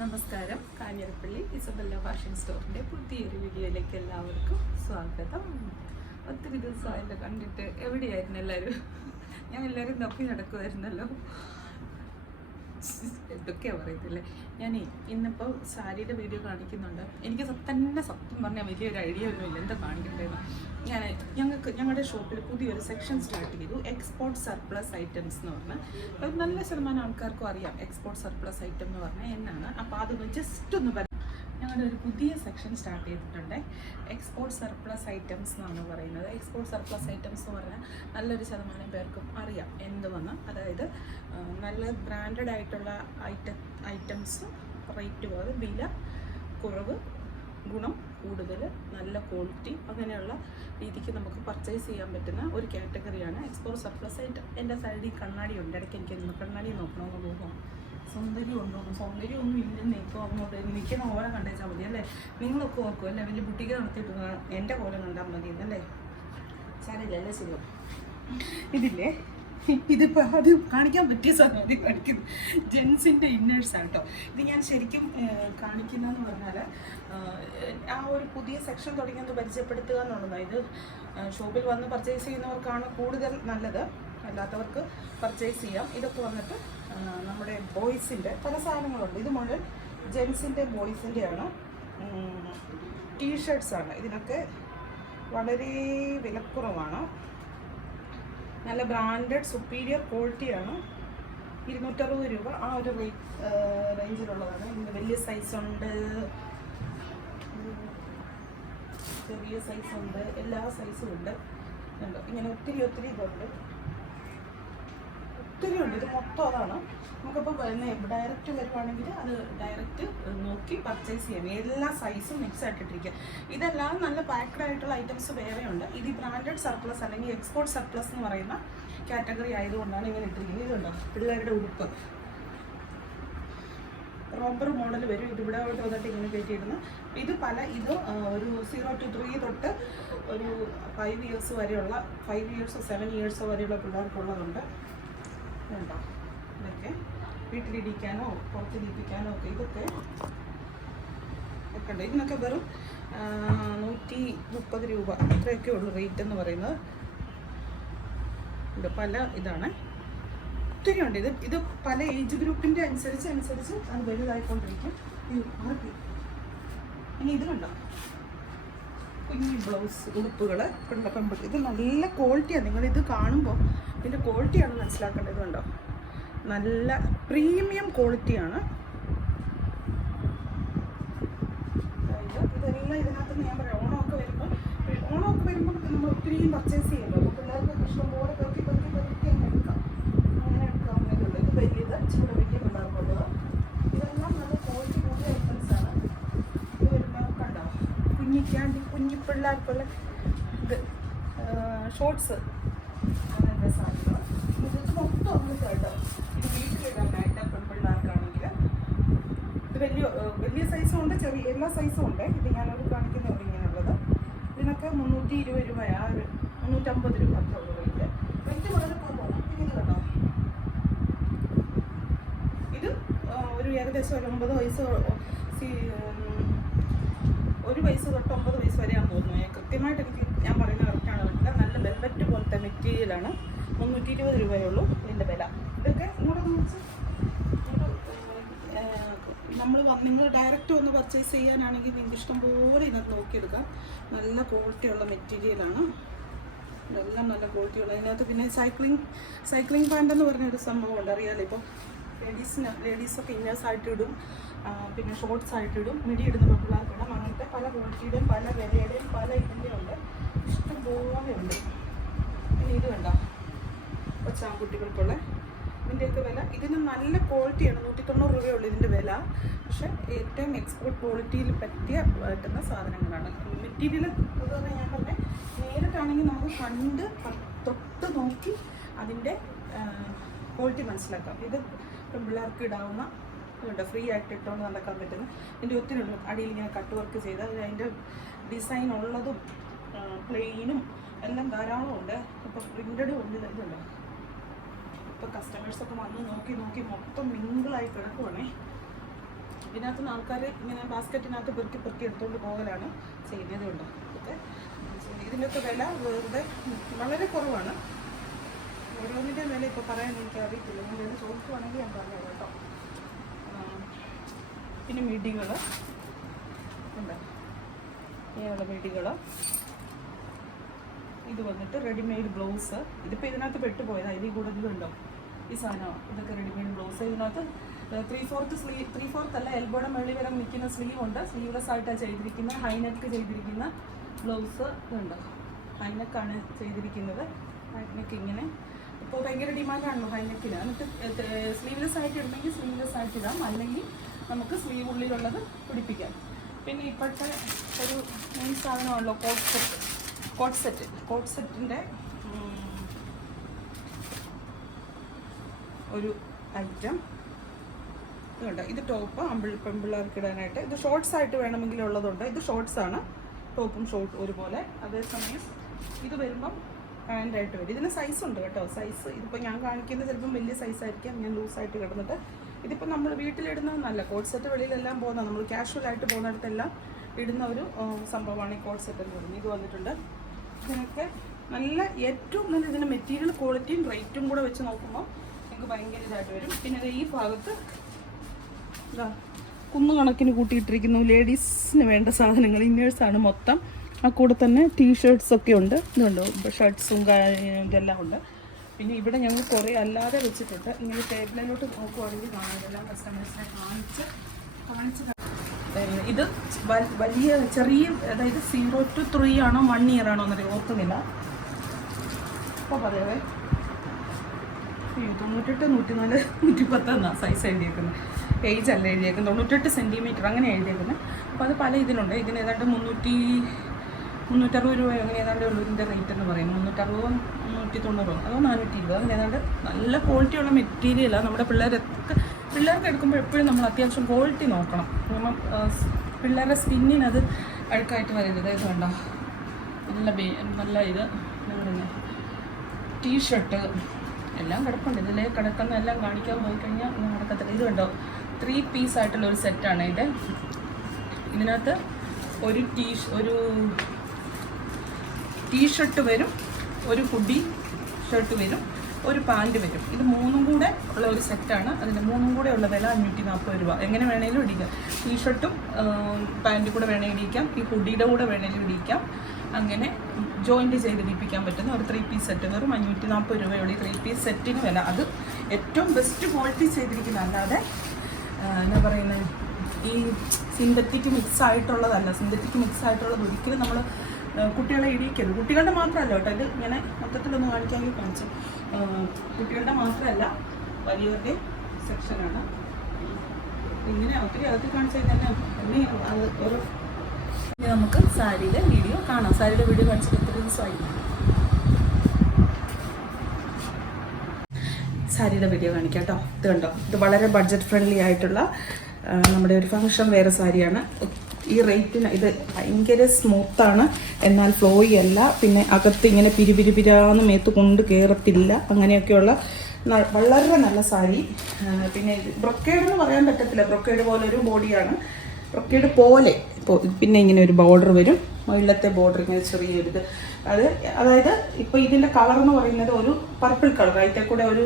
നമസ്കാരം. Kanjirappally Isabella fashion സ്റ്റോറിൻ്റെ പുതിയൊരു വീഡിയോയിലേക്ക് എല്ലാവർക്കും സ്വാഗതം. ഒത്തിരി ദിവസമായല്ലോ കണ്ടിട്ട്. എവിടെയായിരുന്നു എല്ലാവരും? ഞാൻ എല്ലാവരും നോക്കി നടക്കുമായിരുന്നല്ലോ. എന്തൊക്കെയാ പറയത്തില്ലേ. ഞാനേ ഇന്നിപ്പോൾ സാരിയുടെ വീഡിയോ കാണിക്കുന്നുണ്ട്. എനിക്ക് സത്യം പറഞ്ഞാൽ വലിയൊരു ഐഡിയ ഒന്നുമില്ല എന്താ കാണിക്കേണ്ടതെന്ന്. ഞങ്ങളുടെ ഷോപ്പിൽ പുതിയൊരു സെക്ഷൻ സ്റ്റാർട്ട് ചെയ്തു. എക്സ്പോർട്ട് സർപ്ലസ് ഐറ്റംസ് എന്ന് പറഞ്ഞാൽ നല്ല ശതമാനം ആൾക്കാർക്കും അറിയാം എക്സ്പോർട്ട് സർപ്ലസ് ഐറ്റം എന്ന് പറഞ്ഞാൽ എന്നാണ്. അപ്പോൾ അതൊന്ന് ജസ്റ്റ് ഒന്ന് ഞങ്ങളുടെ ഒരു പുതിയ സെക്ഷൻ സ്റ്റാർട്ട് ചെയ്തിട്ടുണ്ട്. എക്സ്പോർട്ട് സർപ്ലസ് ഐറ്റംസ് എന്നാണ് പറയുന്നത്. എക്സ്പോർട്ട് സർപ്ലസ് ഐറ്റംസ് എന്ന് പറഞ്ഞാൽ നല്ലൊരു ശതമാനം പേർക്കും അറിയാം എന്തുവന്ന്. അതായത് നല്ല ബ്രാൻഡഡ് ആയിട്ടുള്ള ഐറ്റംസ്, റേറ്റ് കുറവ്, വില കുറവ്, ഗുണം കൂടുതൽ, നല്ല ക്വാളിറ്റി, അങ്ങനെയുള്ള രീതിക്ക് നമുക്ക് പർച്ചേസ് ചെയ്യാൻ പറ്റുന്ന ഒരു കാറ്റഗറിയാണ് എക്സ്പോർട്ട് സർപ്ലസ് ഐറ്റം. എൻ്റെ സൈഡിൽ കണ്ണാടി ഉണ്ട്. ഇടയ്ക്ക് എനിക്ക് കണ്ണാടി നോക്കണമെന്ന് തോന്നുന്നു. സൗന്ദര്യം ഉണ്ടോ? സൗന്ദര്യമൊന്നും ഇല്ലെന്ന്. ഇപ്പോൾ അങ്ങോട്ട് നിൽക്കുന്ന ഓരം കണ്ടേച്ചാൽ മതി അല്ലേ? നിങ്ങളൊക്കെ നോക്കും അല്ലേ? വലിയ ബുട്ടിക്ക് നടത്തിയിട്ട് എൻ്റെ കോലം കണ്ടാൽ മതി എന്നല്ലേ? സാരമില്ലല്ലേ? ശരിയോ? ഇതില്ലേ, ഇതിപ്പോൾ അത് കാണിക്കാൻ പറ്റിയ സമയത്ത് കാണിക്കുന്നു. ജെൻസിൻ്റെ ഇന്നേഴ്സാണ് കേട്ടോ. ഇത് ഞാൻ ശരിക്കും കാണിക്കുന്നതെന്ന് പറഞ്ഞാൽ ആ ഒരു പുതിയ സെക്ഷൻ തുടങ്ങിയത് പരിചയപ്പെടുത്തുക എന്നുള്ളതാണ്. ഇത് ഷോപ്പിൽ വന്ന് പർച്ചേസ് ചെയ്യുന്നവർക്കാണ് കൂടുതൽ നല്ലത്. അല്ലാത്തവർക്ക് പർച്ചേസ് ചെയ്യാം. ഇതൊക്കെ വന്നിട്ട് നമ്മുടെ ബോയ്സിൻ്റെ പല സാധനങ്ങളുണ്ട്. ഇത് മുഴുവൻ ജെൻസിൻ്റെ ബോയ്സിൻ്റെയാണ്. ടീഷർട്ട്സാണ്. ഇതിനൊക്കെ വളരെ വിലക്കുറവാണ്. നല്ല ബ്രാൻഡഡ് സുപ്പീരിയർ ക്വാളിറ്റിയാണ്. 260 രൂപ ആ ഒരു റേഞ്ചിലുള്ളതാണ്. ഇതിന് വലിയ സൈസുണ്ട്, ചെറിയ സൈസുണ്ട്, എല്ലാ സൈസും ഉണ്ട്. ഇങ്ങനെ ഒത്തിരി ഇതുണ്ട്, ഒത്തിരി ഉണ്ട്. ഇത് മൊത്തം അതാണ്. നമുക്കിപ്പോൾ ഡയറക്റ്റ് വരുവാണെങ്കിൽ അത് ഡയറക്റ്റ് നോക്കി പർച്ചേസ് ചെയ്യാം. എല്ലാ സൈസും മിക്സ് ആയിട്ടിരിക്കുക. ഇതെല്ലാം നല്ല പാക്ഡ് ആയിട്ടുള്ള ഐറ്റംസ് വേറെയുണ്ട്. ഇത് ബ്രാൻഡഡ് സർപ്ലസ് അല്ലെങ്കിൽ എക്സ്പോർട്ട് സർപ്ലസ് എന്ന് പറയുന്ന കാറ്റഗറി ആയതുകൊണ്ടാണ് ഇങ്ങനെ ഇട്ടിരിക്കുന്നത്. ഇതുണ്ടോ, പിള്ളേരുടെ ഉടുപ്പ് റോബർ മോഡൽ വരും. ഇതിവിടെ വന്നിട്ട് ഇങ്ങനെ കയറ്റിയിടുന്നു. ഇത് ഒരു 0 to 3 തൊട്ട് ഒരു 5 ഇയേഴ്സ് വരെയുള്ള 5 ഇയേഴ്സോ 7 ഇയേഴ്സോ വരെയുള്ള പിള്ളേർക്കുള്ളതുണ്ട്. ഉണ്ടോ? ഇതൊക്കെ വീട്ടിലിരിക്കാനോ പുറത്തിരിപ്പിക്കാനോ ഒക്കെ ഇതൊക്കെ ഉണ്ട്. ഇതിനൊക്കെ വെറും 130 രൂപ അത്രയൊക്കെ ഉള്ളൂ റേറ്റ് എന്ന് പറയുന്നത്. ഇത് പല ഇതാണ്, ഒത്തിരി ഉണ്ട്. ഇത് പല ഏജ് ഗ്രൂപ്പിൻ്റെ അനുസരിച്ച് അത് വലുതായിക്കൊണ്ടിരിക്കും. ഇനി ഇത് കണ്ടോ, കുഞ്ഞി ബ്ലൗസ് ഉടുപ്പുകൾ പെൺപിള്ളേർ. ഇത് നല്ല ക്വാളിറ്റിയാണ്. നിങ്ങളിത് കാണുമ്പോൾ ഇതിൻ്റെ ക്വാളിറ്റിയാണ് മനസ്സിലാക്കേണ്ടത്. കണ്ടോ, നല്ല പ്രീമിയം ക്വാളിറ്റിയാണ്. ഇതെല്ലാം ഇതിനകത്ത് ഞാൻ പറയാം. ഓണമൊക്കെ വരുമ്പോൾ നമ്മൾ ഒത്തിരിയും പർച്ചേസ് ചെയ്യുമല്ലോ. അപ്പോൾ പിള്ളേർക്ക് ഇഷ്ടംപോലെ പെറുക്കി അങ്ങനെ എടുക്കാം. ഇത് വലിയത് ഇച്ചിരി വലിയ പിള്ളേർക്കുള്ളത്. ഇതെല്ലാം നല്ല ക്വാളിറ്റി കൂടിയ ഐറ്റംസാണ്. ഇത് വരുമ്പോൾ കണ്ടോ, കുഞ്ഞി പിള്ളേർക്കുള്ള ഇത് ഷോർട്സ്, അങ്ങനത്തെ സാധനങ്ങൾ. ഇത് മൊത്തം ഒന്നും കേട്ടോ. ഇത് വീട്ടിലിടാനായിട്ട് പെൺപിള്ളേർക്കാണെങ്കിൽ ഇത് വലിയ സൈസും ഉണ്ട്, ചെറിയ എല്ലാ സൈസും ഉണ്ട്. ഇത് ഞാനത് കാണിക്കുന്നത് ഇങ്ങനെയുള്ളത്. ഇതിനൊക്കെ 320 രൂപ, 350 രൂപ അത്ര ഉള്ളൂ റേറ്റ് വളരെ കുറവാണ്. ഇത് കേട്ടോ, ഇത് ഒരു ഏകദേശം ഒരു 9 വയസ്സ്, 1 വയസ്സ് തൊട്ട് 9 വയസ്സ് വരെയാണെന്ന് തോന്നുന്നു. കൃത്യമായിട്ട് ഞാൻ പറയുന്നത് കറക്റ്റാണ് പറ്റില്ല. നല്ല വെൽവെറ്റ് പോലത്തെ മെറ്റീരിയലാണ്. 320 രൂപയുള്ളൂ ഇതിൻ്റെ വില. ഇതൊക്കെ നിങ്ങൾ ഡയറക്റ്റ് വന്ന് പർച്ചേസ് ചെയ്യാനാണെങ്കിൽ നിങ്ങൾക്ക് ഇഷ്ടംപോലെ ഇതിനകത്ത് നോക്കിയെടുക്കാം. നല്ല ക്വാളിറ്റിയുള്ള മെറ്റീരിയലാണ്. ഇതെല്ലാം നല്ല ക്വാളിറ്റിയുള്ള. ഇതിനകത്ത് പിന്നെ സൈക്ലിംഗ് പാൻ്റ് എന്ന് പറഞ്ഞൊരു സംഭവമുണ്ട്, അറിയാമല്ലോ. ഇപ്പോൾ ലേഡീസൊക്കെ ഇന്നേഴ്സ് ആയിട്ട് ഇടും, പിന്നെ ഷോർട്ട്സ് ആയിട്ട് ഇടും, മിഡി ഇടുന്ന പിള്ളേർക്കിടാം. അങ്ങനത്തെ പല ക്വാളിറ്റിയുടെയും പല വിലയുടെയും പല ഇതിൻ്റെ ഉണ്ട്, ഇഷ്ടംപോലെ ഉണ്ട്. പിന്നെ ഇത് കണ്ടോ, കൊച്ചാൺകുട്ടികൾക്കുള്ള ഇതിൻ്റെയൊക്കെ വില. ഇതിന് നല്ല ക്വാളിറ്റിയാണ്. 190 രൂപയുള്ളൂ ഇതിൻ്റെ വില. പക്ഷേ ഏറ്റവും എക്സ്പോർട്ട് ക്വാളിറ്റിയിൽ പറ്റുന്ന സാധനങ്ങളാണ്. മെറ്റീരിയൽ അതുപോലെ ഞാൻ പറഞ്ഞ നേരിട്ടാണെങ്കിൽ നമുക്ക് തൊട്ട് നോക്കി അതിൻ്റെ ക്വാളിറ്റി മനസ്സിലാക്കാം. ഇത് പിള്ളേർക്ക് ഇടാവുന്ന ഇതുണ്ട്, ഫ്രീ ആയിട്ട് ഇട്ടുകൊണ്ട് നടക്കാൻ പറ്റുന്ന. ഇതിൻ്റെ ഒത്തിരി ഉണ്ട്. അടിയിൽ ഇങ്ങനെ കട്ട് വർക്ക് ചെയ്ത് അതിൻ്റെ ഡിസൈൻ ഉള്ളതും പ്ലെയിനും എല്ലാം ധാരാളം ഉണ്ട്. ഇപ്പോൾ പ്രിൻ്റഡും ഉണ്ട്. ഇതുണ്ട്. ഇപ്പോൾ കസ്റ്റമേഴ്സൊക്കെ വന്ന് നോക്കി മൊത്തം മിങ്കിളായി കിടക്കുവാണേ. ഇതിനകത്ത് നിന്ന് ആൾക്കാർ ഇങ്ങനെ ബാസ്ക്കറ്റിനകത്ത് പെറുക്കി പെറുക്കി എടുത്തുകൊണ്ട് പോകലാണ് ചെയ്യുന്നത് കൊണ്ട് ഓക്കെ. ഇതിൻ്റെയൊക്കെ വില വെറുതെ വളരെ കുറവാണ്. ഓരോന്നിൻ്റെ വില ഇപ്പോൾ പറയാൻ എനിക്ക് അറിയത്തില്ല. ഞാൻ വില ചോദിക്കുവാണെങ്കിൽ ഞാൻ പറഞ്ഞത് കേട്ടോ. പിന്നെ മിഡികൾ ഉണ്ട്, ഇങ്ങനെയുള്ള മിഡികൾ. ഇത് വന്നിട്ട് റെഡിമെയ്ഡ് ബ്ലൗസ്. ഇതിപ്പോൾ ഇതിനകത്ത് പെട്ടുപോയത്, അതിൽ കൂടുതലുണ്ടോ ഈ സാധനം. ഇതൊക്കെ റെഡിമെയ്ഡ് ബ്ലൗസ്. ഇതിനകത്ത് 3/4 സ്ലീവ്, 3/4 അല്ല, എൽബോയുടെ മേളിൽ വരെ നിൽക്കുന്ന സ്ലീവ് ഉണ്ട്. സ്ലീവ്ലെസ് ആയിട്ടാണ് ചെയ്തിരിക്കുന്ന. ഹൈനെക്ക് ചെയ്തിരിക്കുന്ന ബ്ലൗസ് ഇതുണ്ട്. ഹൈനെക്കാണ് ചെയ്തിരിക്കുന്നത്. ഹൈനെക്ക് ഇങ്ങനെ ഇപ്പോൾ ഭയങ്കര ഡിമാൻഡാണല്ലോ ഹൈനെക്കിന്. എന്നിട്ട് സ്ലീവ്ലെസ് ആയിട്ട് ഇടണമെങ്കിൽ സ്ലീവ്ലെസ് ആയിട്ട് ഇടാം, അല്ലെങ്കിൽ നമുക്ക് സ്ലീവ് ഉള്ളിലുള്ളത് പിടിപ്പിക്കാം. പിന്നെ ഇപ്പോഴത്തെ ഒരു മെയിൻ സാധനമാണല്ലോ കോട്ട് സെറ്റ്. കോട്ട് സെറ്റിൻ്റെ ഒരു ഐറ്റം ഇതുണ്ട്. ഇത് ടോപ്പ് പെൺപിള്ളേർക്ക് ഇടാനായിട്ട്. ഇത് ഷോർട്സ് ആയിട്ട് വേണമെങ്കിൽ ഉള്ളതുണ്ട്. ഇത് ഷോർട്സ് ആണ്, ടോപ്പും ഷോർട്ട് ഒരുപോലെ. അതേസമയം ഇത് വരുമ്പം പാൻ്റായിട്ട് വരും. ഇതിന് സൈസ് ഉണ്ട് കേട്ടോ. സൈസ് ഇതിപ്പോൾ ഞാൻ കാണിക്കുന്നത് ചിലപ്പം വലിയ സൈസായിരിക്കാം, ഞാൻ ലൂസായിട്ട് കിടന്നിട്ട്. ഇതിപ്പോൾ നമ്മൾ വീട്ടിലിടുന്നതെന്നല്ല, കോട്ട് സെറ്റ് വെളിയിലെല്ലാം പോകുന്ന, നമ്മൾ കാഷ്വലായിട്ട് പോകുന്നിടത്തെല്ലാം ഇടുന്ന ഒരു സംഭവമാണ് ഈ കോട്ട് സെറ്റ് എന്ന് പറയുന്നത്. ഇത് വന്നിട്ടുണ്ട്. ഇതിനൊക്കെ നല്ല ഏറ്റവും നല്ല ഇതിൻ്റെ മെറ്റീരിയൽ ക്വാളിറ്റിയും റേറ്റും കൂടെ വെച്ച് നോക്കുമ്പോൾ നിങ്ങൾക്ക് ഭയങ്കര ഇതായിട്ട് വരും. പിന്നെ ഈ ഭാഗത്ത് ഇതാ കുന്നുകണക്കിന് കൂട്ടിയിട്ടിരിക്കുന്നു ലേഡീസിന് വേണ്ട സാധനങ്ങൾ. ഇന്നേഴ്സാണ് മൊത്തം. ആ കൂടെ തന്നെ ടീഷർട്ട്സൊക്കെ ഉണ്ട്. ഇതുണ്ടോ, ഷർട്ട്സും ഇതെല്ലാം ഉണ്ട്. പിന്നെ ഇവിടെ ഞങ്ങൾ കുറേ അല്ലാതെ വെച്ചിട്ടുണ്ട്. ഇങ്ങനെ ടേബിളിലോട്ട് നോക്കുവാണെങ്കിൽ കാണാം, ഇതെല്ലാം കസ്റ്റമേഴ്സിനെ കാണിച്ച് ഇത് വലിയ ചെറിയ, അതായത് 0 to 3 ആണോ 1 year ആണോ എന്നറിയാം, ഓർക്കുന്നില്ല. അപ്പോൾ പറയാവേ 98, 104, 110 എന്നാണ് സൈസ് എഴുതിയേക്കുന്നത്. ഏജ് അല്ല എഴുതിയേക്കുന്നത്, 98 സെൻറ്റിമീറ്റർ അങ്ങനെ എഴുതിയേക്കുന്നത്. അപ്പോൾ അത് പല ഇതിനുണ്ട്. ഇതിന് ഏതാണ്ട് 360 രൂപ അങ്ങനെ ഏതാണ്ട് ഉള്ളൂ ഇതിൻ്റെ റേറ്റ് എന്ന് പറയും. 360, 390 അതോ 420 അങ്ങനെ ഏതാണ്ട്. നല്ല ക്വാളിറ്റിയുള്ള മെറ്റീരിയലാണ്. നമ്മുടെ പിള്ളേർക്ക് എടുക്കുമ്പോൾ എപ്പോഴും നമ്മൾ അത്യാവശ്യം ക്വാളിറ്റി നോക്കണം. കാരണം പിള്ളേരുടെ സ്കിന്നിന് അത് അഴുക്കായിട്ട് വരുന്നത്. ഇത് കണ്ടോ, നല്ല ഇത് പറയുന്നത് ടീഷർട്ട് എല്ലാം കിടപ്പുണ്ട്. ഇതിലേ കിടക്കുന്ന എല്ലാം കാണിക്കാൻ പോയി കഴിഞ്ഞാൽ ഒന്നും നടക്കത്തില്ല. ഇത് കണ്ടോ, 3 പീസ് ആയിട്ടുള്ള ഒരു സെറ്റാണ് ഇത്. ഇതിനകത്ത് ഒരു ടീഷർട്ട് വരും, ഒരു ഹുഡി ഷർട്ട് വരും, ഒരു പാൻറ്റ് വരും. ഇത് 3ഉം കൂടെ ഉള്ള ഒരു സെറ്റാണ്. അതിൻ്റെ 3ഉം കൂടെ ഉള്ള വില 540 രൂപ. എങ്ങനെ വേണമെങ്കിലും ഇടിക്കാം. ടീഷർട്ടും പാൻറ്റും കൂടെ വേണമെങ്കിൽ ഇടിക്കാം, ഈ ഹുഡിയുടെ കൂടെ വേണമെങ്കിലും ഇടിക്കാം. അങ്ങനെ ജോയിൻറ്റ് ചെയ്ത് ഇടിപ്പിക്കാൻ പറ്റുന്ന ഒരു 3 പീസ് സെറ്റ് വെറും 540 രൂപയുള്ള ഈ 3 പീസ് സെറ്റിന് വില. അത് ഏറ്റവും ബെസ്റ്റ് ക്വാളിറ്റി ചെയ്തിരിക്കുന്ന, അല്ലാതെ എന്താ പറയുന്നത്, ഈ സിന്തറ്റിക് മിക്സ് ആയിട്ടുള്ളതല്ല. സിന്തറ്റിക് മിക്സ് ആയിട്ടുള്ളത് ഒരിക്കലും നമ്മൾ കുട്ടികളെ ഇടിക്കരുത്. കുട്ടികളുടെ മാത്രമല്ല കേട്ടോ, ഇത് ഇങ്ങനെ മൊത്തത്തിലൊന്ന് കാണിക്കാമെങ്കിൽ കാണിച്ചു. കുട്ടികളുടെ മാത്രമല്ല, വലിയവരുടെ സെക്ഷനാണ്. ഇങ്ങനെ ഒത്തിരി അകത്ത് കാണിച്ചാൽ തന്നെ അത് ഓരോ. നമുക്ക് സാരിയുടെ വീഡിയോ കാണാം. സാരിയുടെ വീഡിയോ കാണിച്ചിട്ട് എത്ര ദിവസമായി. സാരിയുടെ വീഡിയോ കാണിക്കാം കേട്ടോ. ഇത് കണ്ടോ, ഇത് വളരെ ബഡ്ജറ്റ് ഫ്രണ്ട്ലി ആയിട്ടുള്ള നമ്മുടെ ഒരു ഫങ്ഷൻ വേറെ സാരിയാണ്. ഈ റേറ്റിന് ഇത് ഭയങ്കര സ്മൂത്താണ്, എന്നാൽ ഫ്ലോയി അല്ല. പിന്നെ അകത്ത് ഇങ്ങനെ പിരിപിരിപിരാന്ന് മേത്ത് കൊണ്ട് കയറത്തില്ല. അങ്ങനെയൊക്കെയുള്ള വളരെ നല്ല സാരി. പിന്നെ ബ്രൊക്കേഡ് എന്ന് പറയാൻ പറ്റത്തില്ല, ബ്രൊക്കേഡ് പോലെ ഒരു ബോഡിയാണ്. ബ്രൊക്കേഡ് പോലെ പിന്നെ ഇങ്ങനെ ഒരു ബോർഡർ വരും, മുകളിലത്തെ ബോർഡർ ഇങ്ങനെ ചെറിയൊരു ഇത്. അതായത് ഇപ്പോൾ ഇതിൻ്റെ കളർ എന്ന് പറയുന്നത് ഒരു പർപ്പിൾ കളർ, അതിൻ്റെ കൂടെ ഒരു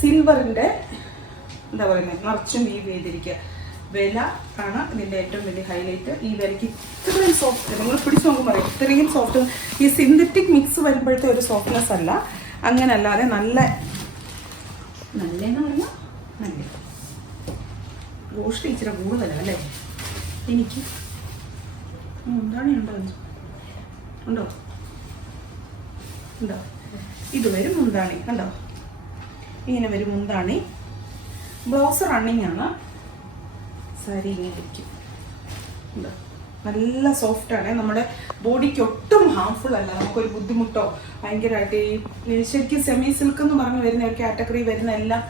സിൽവറിൻ്റെ എന്താ പറയുന്നത് നിറച്ചും വീവ് ചെയ്തിരിക്കുക. വില ആണ് ഇതിൻ്റെ ഏറ്റവും വലിയ ഹൈലൈറ്റ്. ഈ വിലയ്ക്ക് ഇത്രയും സോഫ്റ്റ്, നിങ്ങൾ പിടിച്ച് നോക്കുമ്പോൾ പറയും ഇത്രയും സോഫ്റ്റ്. ഈ സിന്തറ്റിക് മിക്സ് വരുമ്പോഴത്തെ ഒരു സോഫ്റ്റ്നെസ് അല്ല, അങ്ങനെ അല്ലാതെ നല്ലതെന്ന് പറഞ്ഞാൽ നല്ല റോസ്റ്റ് ഇച്ചിരി കൂടുതലാണ് അല്ലേ. എനിക്ക് മുന്താണി ഉണ്ടോ ഉണ്ടോ ഉണ്ടോ ഇത് വരും മുന്താണി, കണ്ടോ ഇങ്ങനെ വരും മുന്താണി. ബ്ലൗസ് റണ്ണിങ് ആണ്. സാരി ഇങ്ങനെ ഇരിക്കും, ഉണ്ടോ നല്ല സോഫ്റ്റാണ്. നമ്മുടെ ബോഡിക്ക് ഒട്ടും ഹാംഫുൾ അല്ല. നമുക്കൊരു ബുദ്ധിമുട്ടോ ഭയങ്കരമായിട്ട് ഈ ശരിക്കും സെമി സിൽക്ക് എന്ന് പറഞ്ഞ് വരുന്ന ഒരു കാറ്റഗറി വരുന്ന എല്ലാം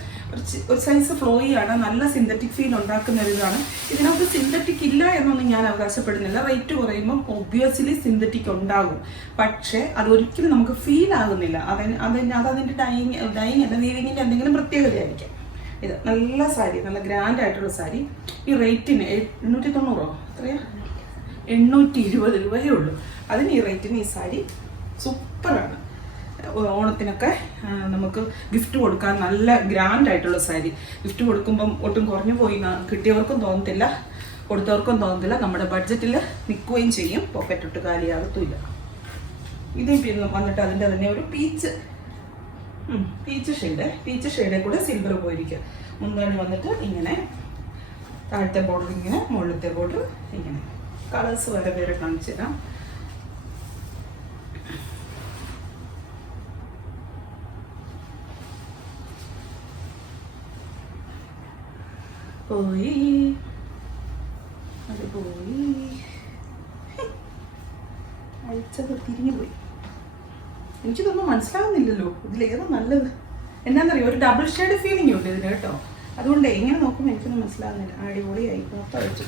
ഒരു സൈസ് ഫ്ലോയിയാണ്. നല്ല സിന്തറ്റിക് ഫീൽ ഉണ്ടാക്കുന്ന ഒരു ഇതാണ്. ഇതിനകത്ത് സിന്തറ്റിക് ഇല്ല എന്നൊന്നും ഞാൻ അവകാശപ്പെടുന്നില്ല. റേറ്റ് കുറയുമ്പം ഒബ്വിയസ്ലി സിന്തറ്റിക് ഉണ്ടാകും, പക്ഷേ അതൊരിക്കലും നമുക്ക് ഫീൽ ആകുന്നില്ല. അതിൻ്റെ ഡൈയിങ് അല്ല, നീരിങ്ങിൻ്റെ എന്തെങ്കിലും പ്രത്യേകതയായിരിക്കും. ഇത് നല്ല സാരി, നല്ല ഗ്രാൻഡ് ആയിട്ടുള്ള സാരി. ഈ റേറ്റിന് 890 എത്രയാ, 820 രൂപയേ ഉള്ളൂ. അതിന് ഈ റേറ്റിന് ഈ സാരി സൂപ്പറാണ്. ഓണത്തിനൊക്കെ നമുക്ക് ഗിഫ്റ്റ് കൊടുക്കാൻ നല്ല ഗ്രാൻഡ് ആയിട്ടുള്ള സാരി. ഗിഫ്റ്റ് കൊടുക്കുമ്പം ഒട്ടും കുറഞ്ഞു പോയി കിട്ടിയവർക്കും തോന്നത്തില്ല, കൊടുത്തവർക്കും തോന്നത്തില്ല. നമ്മുടെ ബഡ്ജറ്റിൽ നിൽക്കുകയും ചെയ്യും, പോക്കറ്റ് ഇട്ട് കാലിയാകത്തുമില്ല. ഇത് പിന്നെ വന്നിട്ട് അതിൻ്റെ തന്നെ ഒരു പീച്ച് ഷെയ്ഡേ കൂടെ സിൽവർ പോയിരിക്കുക. മുന്താണി വന്നിട്ട് ഇങ്ങനെ, താഴത്തെ ബോർഡർ ഇങ്ങനെ, മുകളിലത്തെ ബോർഡർ ഇങ്ങനെ. കളേഴ്സ് വരെ പേര് കാണിച്ചു തരാം. പോയി അത് പോയി, അയച്ചത് തിരിഞ്ഞു പോയി. എനിക്കിതൊന്നും മനസ്സിലാവുന്നില്ലല്ലോ, ഇതിലേതാ നല്ലത്. എന്നാന്നറിയോ, ഒരു ഡബിൾ ഷെയ്ഡ് ഫീലിംഗ് ഉണ്ട് ഇതിന് കേട്ടോ. അതുകൊണ്ട് എങ്ങനെ നോക്കുമ്പോൾ എനിക്കൊന്നും മനസ്സിലാവുന്നില്ല. അടിപൊളിയായി, മൊത്തം അയച്ചു.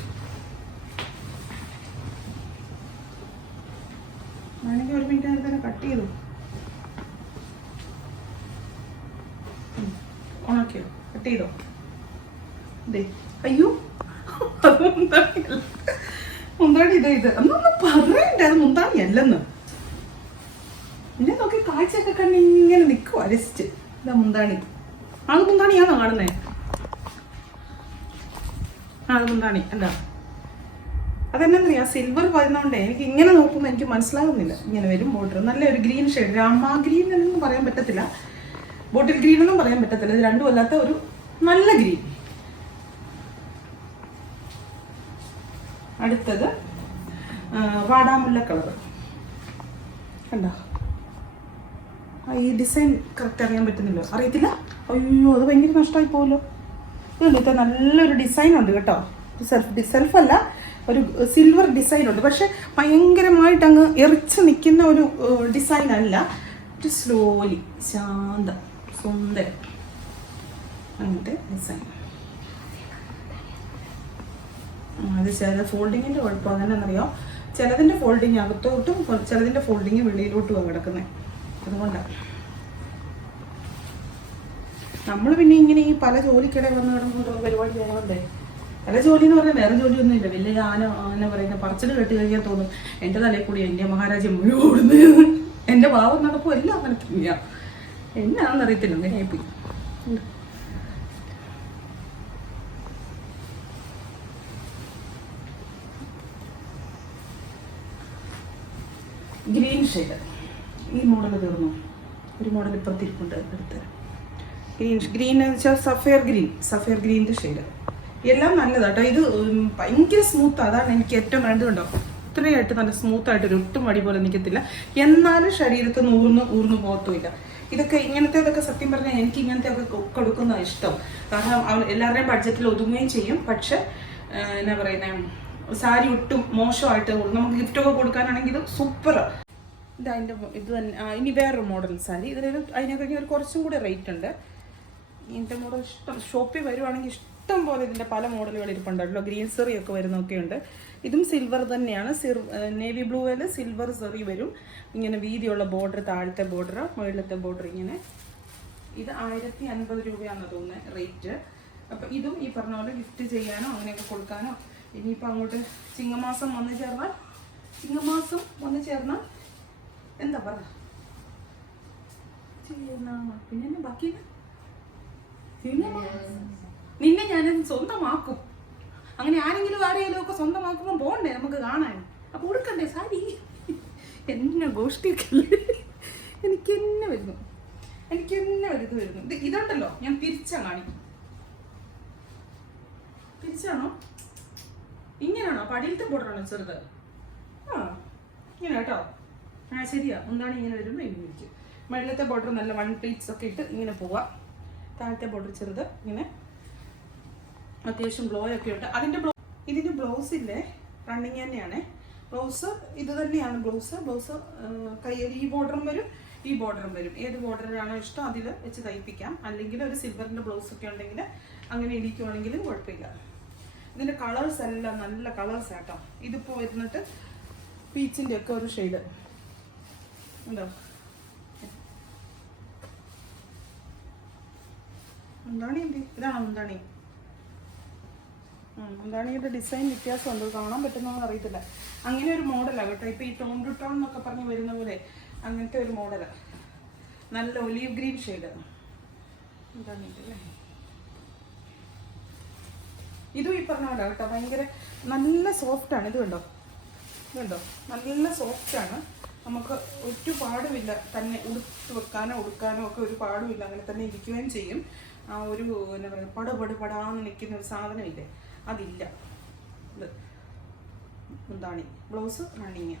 വേണമെങ്കിൽ ഒരു മിനിറ്റ് നേരത്തെ തന്നെ കട്ട് ചെയ്തു. ഓണാക്കിയോ, കട്ട് ചെയ്തോ? അയ്യോ, മുന്താണി ഇത് അന്നൊന്ന് പറയണ്ടേ, അത് മുന്താണി അല്ലെന്ന്. എന്നെ നോക്കി കാഴ്ചയൊക്കെ കണ്ട് ഇങ്ങനെ നിൽക്കും അരസിച്ച്. ഇതാ മുന്താണി. അത് മുന്താണിയാണോ കാണുന്നേ? അത് മുന്താണി എന്താ? അതെന്നറിയാം, സിൽവർ വരുന്നോണ്ടേ എനിക്ക് ഇങ്ങനെ നോക്കുമ്പോൾ എനിക്ക് മനസ്സിലാകുന്നില്ല. ഇങ്ങനെ വരും ബോർഡർ, നല്ലൊരു ഗ്രീൻ ഷെയ്ഡ്. രാമാ ഗ്രീൻ എന്നൊന്നും പറയാൻ പറ്റത്തില്ല, ബോട്ടിൽ ഗ്രീൻ എന്നും പറയാൻ പറ്റത്തില്ല. ഇത് രണ്ടും അല്ലാത്ത ഒരു നല്ല ഗ്രീൻ. അടുത്തത് വാടാമുല്ല കളർ. കണ്ടോ, ഈ ഡിസൈൻ കറക്റ്റ് അറിയാൻ പറ്റുന്നില്ല, അറിയത്തില്ല. അയ്യോ, അത് ഭയങ്കര നഷ്ടമായി പോകുമല്ലോ. ഇതുണ്ട്, നല്ലൊരു ഡിസൈൻ ഉണ്ട് കേട്ടോ. സെൽഫല്ല, ഒരു സിൽവർ ഡിസൈൻ ഉണ്ട്. പക്ഷെ ഭയങ്കരമായിട്ട് അങ്ങ് എറിച്ച് നിൽക്കുന്ന ഒരു ഡിസൈൻ അല്ല. ഒരു സ്ലോലി, ശാന്തം, സുന്ദരം, അങ്ങനത്തെ ഡിസൈൻ. അത് ചില ഫോൾഡിങ്ങിൻ്റെ കുഴപ്പം അങ്ങനെയെന്നറിയോ, ചിലതിൻ്റെ ഫോൾഡിങ് അകത്തോട്ടും ചിലതിൻ്റെ ഫോൾഡിങ് വെളിയിലോട്ടും കിടക്കുന്നത്. അതുകൊണ്ടാണ് നമ്മൾ പിന്നെ ഇങ്ങനെ ഈ പല ജോലിക്കിടെ വന്ന് കിടക്കുന്ന പരിപാടി ആയതുകൊണ്ടേ. പല ജോലി എന്ന് പറഞ്ഞാൽ വേറെ ജോലിയൊന്നും ഇല്ല. വലിയ ആന പറയുന്ന പറച്ചിൽ കേട്ട് കഴിയാൻ തോന്നും എൻ്റെ തലയിൽ കൂടി എൻ്റെ മഹാരാജ്യം മുഴുവൻ ഓടുന്നത്. എൻ്റെ ഭാവം നടപ്പും എല്ലാം അങ്ങനെ തന്നെയാണ്. എന്നാണെന്നറിയത്തില്ല, അങ്ങനെ ആയിപ്പോയി. ഗ്രീൻ ഷെയ്ഡ്, ഈ മോഡൽ തീർന്നു. ഒരു മോഡൽ ഇപ്പുറത്തിരിപ്പുണ്ട്, എടുത്ത്. ഗ്രീൻ എന്ന് വെച്ചാൽ സഫയർ ഗ്രീൻ്റെ ഷെയ്ഡ്. എല്ലാം നല്ലതാട്ടോ. ഇത് ഭയങ്കര സ്മൂത്ത്, അതാണ് എനിക്ക് ഏറ്റവും വേണ്ടത്. കണ്ടോ, ഇത്രയായിട്ട് നല്ല സ്മൂത്തായിട്ട്, ഒട്ടും വടി പോലെ നിൽക്കത്തില്ല. എന്നാലും ശരീരത്തിൽ ഊർന്നു പോകത്തുമില്ല. ഇതൊക്കെ സത്യം പറഞ്ഞാൽ എനിക്ക് ഇങ്ങനത്തെ ഒക്കെ കൊടുക്കുന്നതാണ് ഇഷ്ടം. കാരണം എല്ലാവരുടെയും ബഡ്ജറ്റിൽ ഒതുങ്ങുകയും ചെയ്യും. പക്ഷെ എന്നാ പറയുന്നത്, സാരി ഒട്ടും മോശമായിട്ട് നമുക്ക് ഗിഫ്റ്റൊക്കെ കൊടുക്കാനാണെങ്കിൽ ഇത് സൂപ്പർ. ഇത് തന്നെ. ഇനി വേറൊരു മോഡൽ സാരി. അതിനെ കഴിഞ്ഞ് ഒരു കുറച്ചും കൂടെ റേറ്റ് ഉണ്ട്. ഇങ്ങനത്തെ മോഡൽ ഇഷ്ടം ഷോപ്പിൽ വരുവാണെങ്കിൽ ഇഷ്ടം പോലെ ഇതിൻ്റെ പല മോഡലുകൾ ഇരിപ്പുണ്ടല്ലോ. ഗ്രീൻ സെറി ഒക്കെ വരുന്നൊക്കെ ഉണ്ട്. ഇതും സിൽവർ തന്നെയാണ്. നേവി ബ്ലൂവിൽ സിൽവർ സെറി വരും. ഇങ്ങനെ വീതിയുള്ള ബോർഡർ, താഴത്തെ ബോർഡർ, മുകളിലത്തെ ബോർഡർ ഇങ്ങനെ. ഇത് 1050 രൂപയാണെന്ന് തോന്നുന്നത് റേറ്റ്. അപ്പം ഇതും ഈ പറഞ്ഞ പോലെ ഗിഫ്റ്റ് ചെയ്യാനോ അങ്ങനെയൊക്കെ കൊടുക്കാനോ. ഇനിയിപ്പോൾ അങ്ങോട്ട് ചിങ്ങമാസം വന്നു ചേർന്നാൽ എന്താ പറയുക, പിന്നെ ബാക്കി നിന്നെ ഞാനത് സ്വന്തമാക്കും. അങ്ങനെ ആരെങ്കിലും ഒക്കെ സ്വന്തമാക്കുമ്പോൾ പോകണ്ടേ നമുക്ക് കാണാൻ. അപ്പോൾ കൊടുക്കണ്ടേ സാരി? എന്നെ ഗോഷ്ടിയൊക്കെ എനിക്കെന്നെ വരുന്നു. ഇതുണ്ടല്ലോ, ഞാൻ തിരിച്ചാ കാണിക്കും. തിരിച്ചാണോ, ഇങ്ങനെയാണോ? പടിയിലത്തെ ബോർഡറാണോ ചെറുത്? ഇങ്ങനെ കേട്ടോ. ശരിയാ, എന്താണ് ഇങ്ങനെ വരുമ്പോൾ ഇങ്ങനെ ഇരിക്കും. മുകളിലത്തെ ബോർഡർ നല്ല 1 പ്ലീറ്റ്സ് ഒക്കെ ഇട്ട് ഇങ്ങനെ പോവാം. താഴത്തെ ബോർഡർ ചെറുത് ഇങ്ങനെ, അത്യാവശ്യം ഗ്ലോ ഒക്കെ ഉണ്ട്. ഇതിൻ്റെ ബ്ലൗസില്ലേ, റണ്ണിങ് തന്നെയാണ് ബ്ലൗസ്. ഇത് തന്നെയാണ് ബ്ലൗസ് കയ്യിൽ ഈ ബോർഡറും വരും, ഈ ബോർഡറും വരും. ഏത് ബോർഡറാണോ ഇഷ്ടം അതിൽ വെച്ച് തയ്പ്പിക്കാം. അല്ലെങ്കിൽ ഒരു സിൽവറിൻ്റെ ബ്ലൗസൊക്കെ ഉണ്ടെങ്കിൽ അങ്ങനെ ഇരിക്കുവാണെങ്കിലും കുഴപ്പമില്ല. ഇതിൻ്റെ കളേഴ്സ് എല്ലാം നല്ല കളേഴ്സ് ആട്ടോ. ഇതിപ്പോൾ വരുന്നിട്ട് പീച്ചിൻ്റെ ഒക്കെ ഒരു ഷെയ്ഡ് ഉണ്ടോ, മുന്താണി എന്ത് ഇതാണോ മുന്താണി? മുന്താണിയുടെ ഡിസൈൻ വ്യത്യാസമുണ്ട്, കാണാൻ പറ്റുന്നതെന്ന് അറിയത്തില്ല. അങ്ങനെ ഒരു മോഡലാണ് കേട്ടോ. ഇപ്പോൾ ഈ ടോൺ ടു ടോൺ എന്നൊക്കെ പറഞ്ഞ് വരുന്ന പോലെ അങ്ങനത്തെ ഒരു മോഡലാണ്. നല്ല ഒലീവ് ഗ്രീൻ ഷെയ്ഡ് മുന്താണി അല്ലേ. ഇതും ഈ പറഞ്ഞ പോലെ കേട്ടോ, ഭയങ്കര നല്ല സോഫ്റ്റാണ്. ഇത് കണ്ടോ, ഇതുണ്ടോ, നല്ല സോഫ്റ്റാണ്. നമുക്ക് ഒരു പാടുമില്ല, തന്നെ ഉടുത്ത് വെക്കാനോ ഉടുക്കാനോ ഒക്കെ ഒരു പാടുമില്ല, അങ്ങനെ തന്നെ ഇരിക്കുകയും ചെയ്യും. ആ ഒരു എന്താ പറയുക പടാന്ന് നിൽക്കുന്ന ഒരു സാധനമില്ലേ, അതില്ല. ഇത് മുന്താണി, ബ്ലൗസ് റണ്ണിങ്.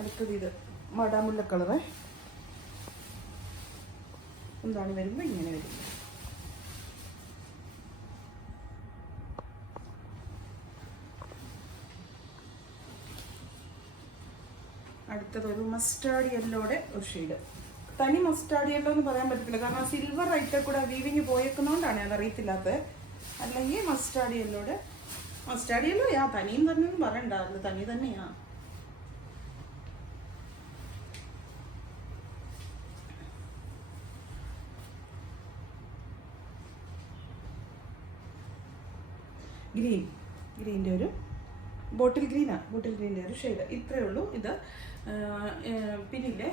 അടുത്തത് ഇത് മടാമുല്ല കളറ്. മുന്താണി വരുമ്പോൾ ഇങ്ങനെ വരും. അടുത്തത് ഒരു മസ്റ്റാർഡ് യെല്ലോടെ ഒരു ഷെയ്ഡ്. തനി മസ്റ്റാർഡ് യെല്ലോ എന്ന് പറയാൻ പറ്റത്തില്ല, കാരണം സിൽവർ ആയിട്ട് കൂടെ വീവിങ് പോയേക്കുന്നതുകൊണ്ടാണ് അതറിയത്തില്ലാത്തത്. അല്ലെങ്കിൽ മസ്റ്റാർഡ് യെല്ലോടെ, മസ്റ്റാർഡ് യെല്ലോ തനിയും തന്നെയൊന്നും പറയണ്ടാവില്ല, തനി തന്നെയാ. ഗ്രീൻ്റെ ഒരു ബോട്ടിൽ ഗ്രീൻ്റെ ഒരു ഷെയ്ഡ്. ഇത്രയേ ഉള്ളൂ. ഇത് പിന്നില്ലേ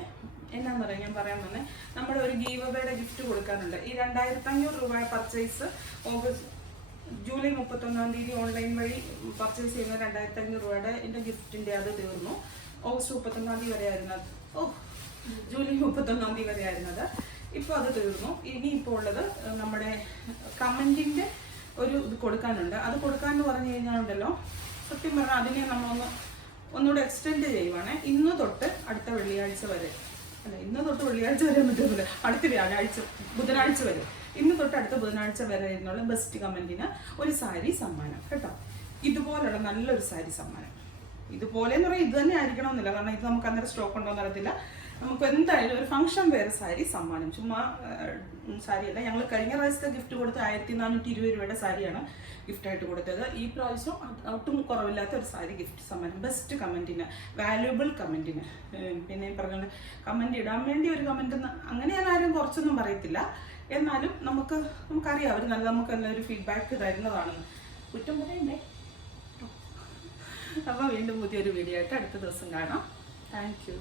എന്നാന്ന് പറയാം, ഞാൻ പറയാൻ തന്നെ നമ്മുടെ ഒരു ഗീവ് അവേയുടെ ഗിഫ്റ്റ് കൊടുക്കാനുണ്ട്. ഈ 2500 രൂപ പർച്ചേസ് ജൂലൈ 31 തീയതി ഓൺലൈൻ വഴി പർച്ചേസ് ചെയ്യുന്ന 2500 രൂപയുടെ എൻ്റെ ഗിഫ്റ്റിൻ്റെ അത് തീർന്നു. ഓഗസ്റ്റ് 31 തീയതി വരെ ആയിരുന്നത്, ജൂലൈ 31 തീയതി വരെ ആയിരുന്നത്. ഇപ്പോൾ അത് തീർന്നു. ഇനിയിപ്പോൾ ഉള്ളത് നമ്മുടെ കമൻറ്റിൻ്റെ ഒരു ഇത് കൊടുക്കാനുണ്ട്. അത് കൊടുക്കാമെന്ന് പറഞ്ഞു കഴിഞ്ഞാലുണ്ടല്ലോ, സത്യം പറഞ്ഞാൽ അതിനെ നമ്മളൊന്ന് ഒന്നുകൂടെ എക്സ്റ്റെൻഡ് ചെയ്യുവാണ്. ഇന്ന് തൊട്ട് അടുത്ത വെള്ളിയാഴ്ച വരെ, അല്ല ഇന്ന് തൊട്ട് വെള്ളിയാഴ്ച വരെ എന്നിട്ട് അടുത്ത ബുധനാഴ്ച വരെ, ഇന്ന് തൊട്ട് അടുത്ത ബുധനാഴ്ച വരെ എന്നുള്ള ബെസ്റ്റ് കമൻറ്റിന് ഒരു സാരി സമ്മാനം കേട്ടോ. ഇതുപോലുള്ള നല്ലൊരു സാരി സമ്മാനം. ഇതുപോലെ എന്ന് പറഞ്ഞാൽ ഇത് തന്നെ ആയിരിക്കണമെന്നില്ല, കാരണം ഇത് നമുക്ക് അന്നേരം സ്റ്റോക്ക് ഉണ്ടോ എന്ന് അറിയത്തില്ല. നമുക്ക് എന്തായാലും ഒരു ഫംഗ്ഷൻ വേറെ സാരി സമ്മാനം, ചുമ്മാ സാരിയല്ല. ഞങ്ങൾ കഴിഞ്ഞ പ്രാവശ്യത്തെ ഗിഫ്റ്റ് കൊടുത്ത 1420 രൂപയുടെ സാരിയാണ് ഗിഫ്റ്റായിട്ട് കൊടുത്തത്. ഈ പ്രാവശ്യം ഒട്ടും കുറവില്ലാത്ത ഒരു സാരി ഗിഫ്റ്റ് സമ്മാനം, ബെസ്റ്റ് കമൻറ്റിന്, വാല്യുബിൾ കമൻറ്റിന്. പിന്നെ പറഞ്ഞുകൊണ്ട് കമൻറ്റ് ഇടാൻ വേണ്ടി ഒരു കമൻറ്റ് അങ്ങനെ ഞാൻ ആരും കുറച്ചൊന്നും പറയത്തില്ല. എന്നാലും നമുക്കറിയാം അവർ നമുക്ക് നല്ലൊരു ഫീഡ്ബാക്ക് തരുന്നതാണെന്ന്. കുറ്റം പറയണ്ടേ. അപ്പോൾ വീണ്ടും പുതിയൊരു വീഡിയോ ആയിട്ട് അടുത്ത ദിവസം കാണാം. Thank you.